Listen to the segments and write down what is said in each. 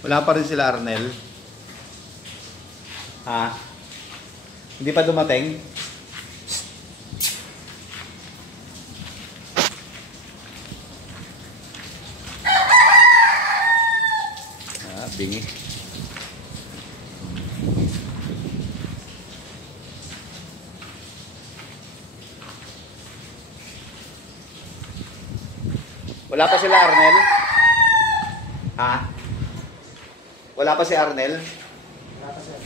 Wala pa rin sila Arnel. Ha? Hindi pa dumating? Bingi. Wala pa sila Arnel? Ha? Wala pa si Arnel? Wala pa sir.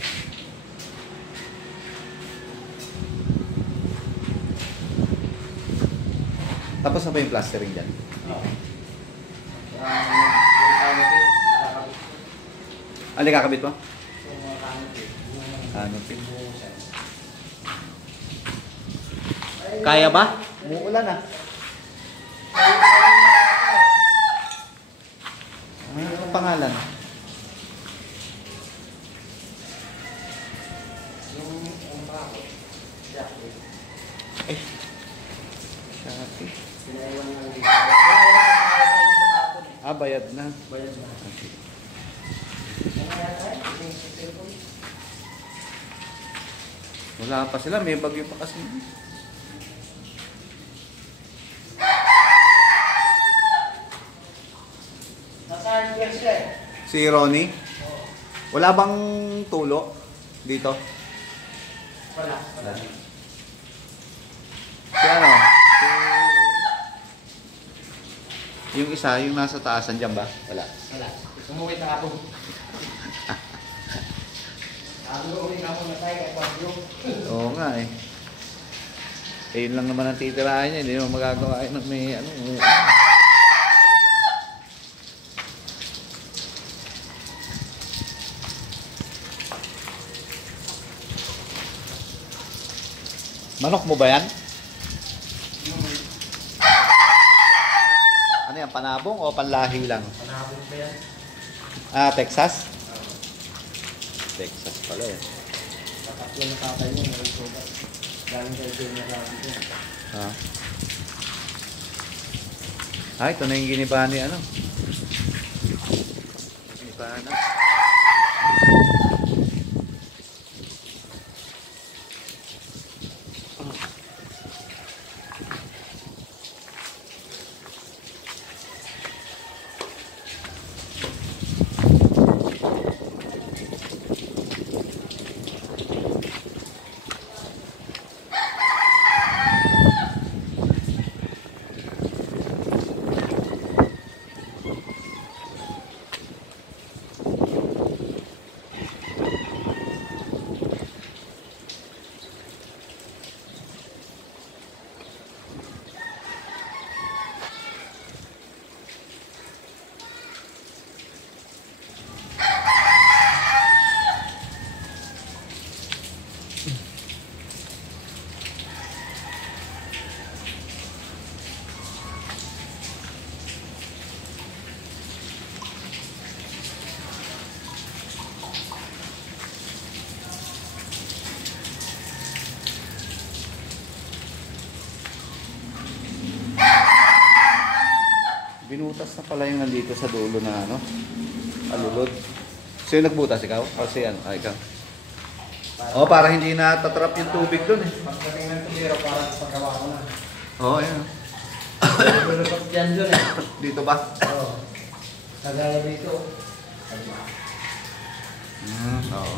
Tapos na ba yung plastering dyan? Oo. Ano kakabit mo? Ano? Kaya ba? Umuulan ah. Ano pangalan? Eh. Shopee. Bayad na. Bayad na. Okay. Wala pa sila, may bagyo pa kasi. Nasaan yung siya? Si Ronnie? Wala bang tulo dito? Wala. Wala. Si ano? Yung isa, yung nasa taas, andyan ba? Wala. Wala. Umuwi na ako. Umuwi na ako na tayo kay Pablo. Oo nga eh. Eh, yun lang naman ang titirahan niya. Hindi naman magagawa ng may ano. Manok mo ba yan? Ano yan? Panabong o panlahi lang? Panabong ba yan? Ah, Texas? Texas pala eh. Tatlo na tatay niya. Meron ko ba? Galing kayo din niya natin yan. Ha? Ah, ito na yung ginibahan ni ano. Ginibahan na. Binutas na pala yung nandito sa dulo na ano, alulod. So yung nagbutas ikaw? O si ano? Ah, ikaw. Oh, para hindi na tatrap yung tubig dun eh. Pagdating ng tumira, parang pagkawa ko na. Oo, ayan. Lulupot dyan dun eh. Dito ba? Oo. Kagaya dito. Oo.